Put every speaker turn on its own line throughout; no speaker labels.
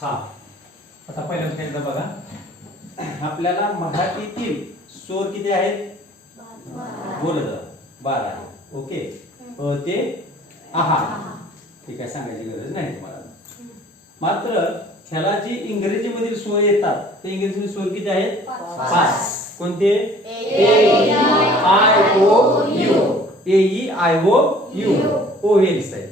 हा. आता पहिल्या स्टेजला बघा. आपल्याला मराठीतील स्वर किती आहेत? बोल बारा आहे. ओके? अ ते आहार ते काय सांगायची गरज नाही तुम्हाला. मात्र ह्याला जी इंग्रजीमधील स्वर येतात ते इंग्रजीमधील स्वर किती आहेत? पाच. कोणते? I O U. A E I O U. Vowels आहेत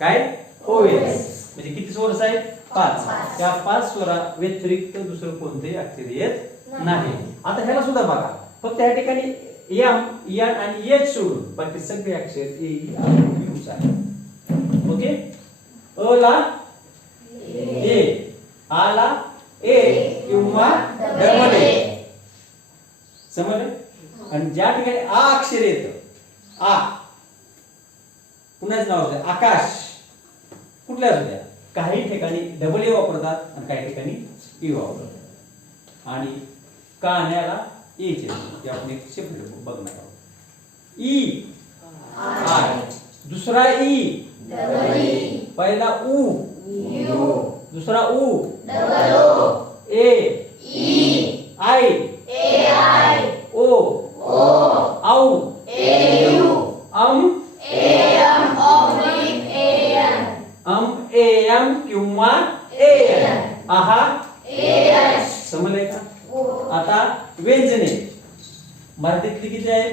काय? ओ वेल्स म्हणजे किती स्वर आहेत पाच. त्या पाच स्वरा व्यतिरिक्त दुसरं कोणतेही अक्षर येत नाही. आता ह्याला सुद्धा बघा. फक्त ह्या ठिकाणी यम यन आणि एच सोडून बाकी सगळे अक्षर ए यू ओके? अ ला ए. आला ए किंवा डबल ए. समजलं? आणि ज्या ठिकाणी आ अक्षर येतं आ. कुणाच नाव असतं आकाश. कुठल्या द्या? काही ठिकाणी डबल ए वापरतात आणि काही ठिकाणी ई वापरतात. आणि चे ते आपण एक सेपरेट बघणार आहोत. ई आय दुसरा ई पहिला उ दुसरा उ आहा. समजलंय का? आता व्यंजने. मराठीतली किती आहेत?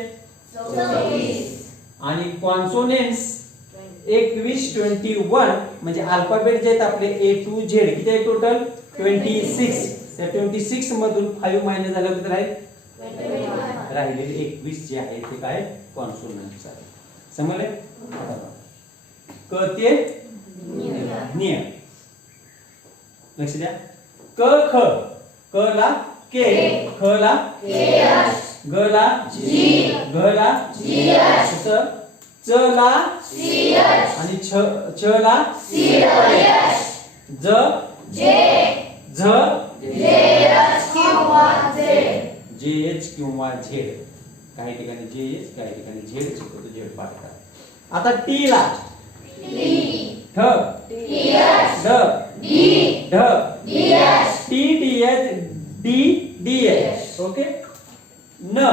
आणि कॉन्सोनेन्स एकवीस ट्वेंटी वन म्हणजे अल्फाबेट जे आहेत आपले ए टू झेड किती आहे टोटल ट्वेंटी सिक्स त्या ट्वेंटी सिक्स मधून फाईव्ह मायनस झालं किती राहील? राहिलेले एकवीस जे आहे ते काय? कॉन्सोनन्स आहे. समजले क ते नियम. लक्ष द्या. क ख. क ला के. ख ला ग ला घ ला च. ला आणि छ छ ला ज. झ. जे एच किंवा झेड. काही ठिकाणी जे एच काही ठिकाणी झेड शिकवतो झेड पाठ करा. आता टी ला. ठ ड. ढ T D. H D. D. H okay न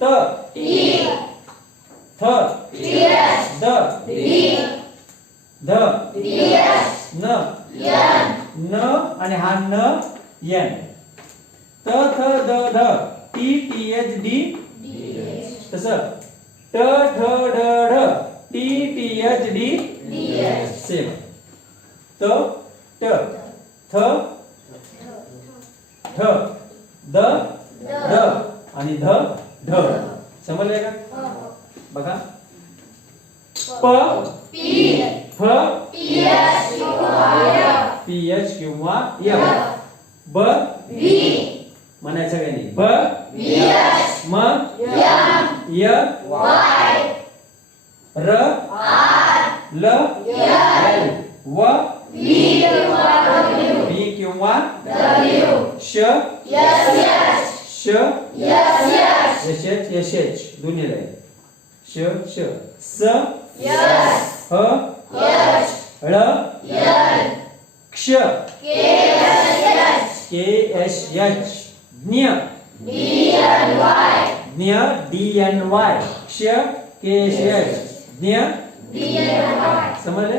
त थ द ध न न आणि हा न एन त थ द ढ टी टी एच डी तस. ट ठ ड ढ T T H D same त ट थ ठ द ध आणि ध ढ. समजलंय का? बघा. प फ पी एच किंवा एम ब म्हणायचं सगळ्यांनी ब म य र ल व बी किंवा श श यश यश. यश दोन्ही राहील. श श. स ह ळ क्ष. के एस एच ज्ञ. ज्ञ डी एन वाय. क्ष के एस एच ज्ञ समजले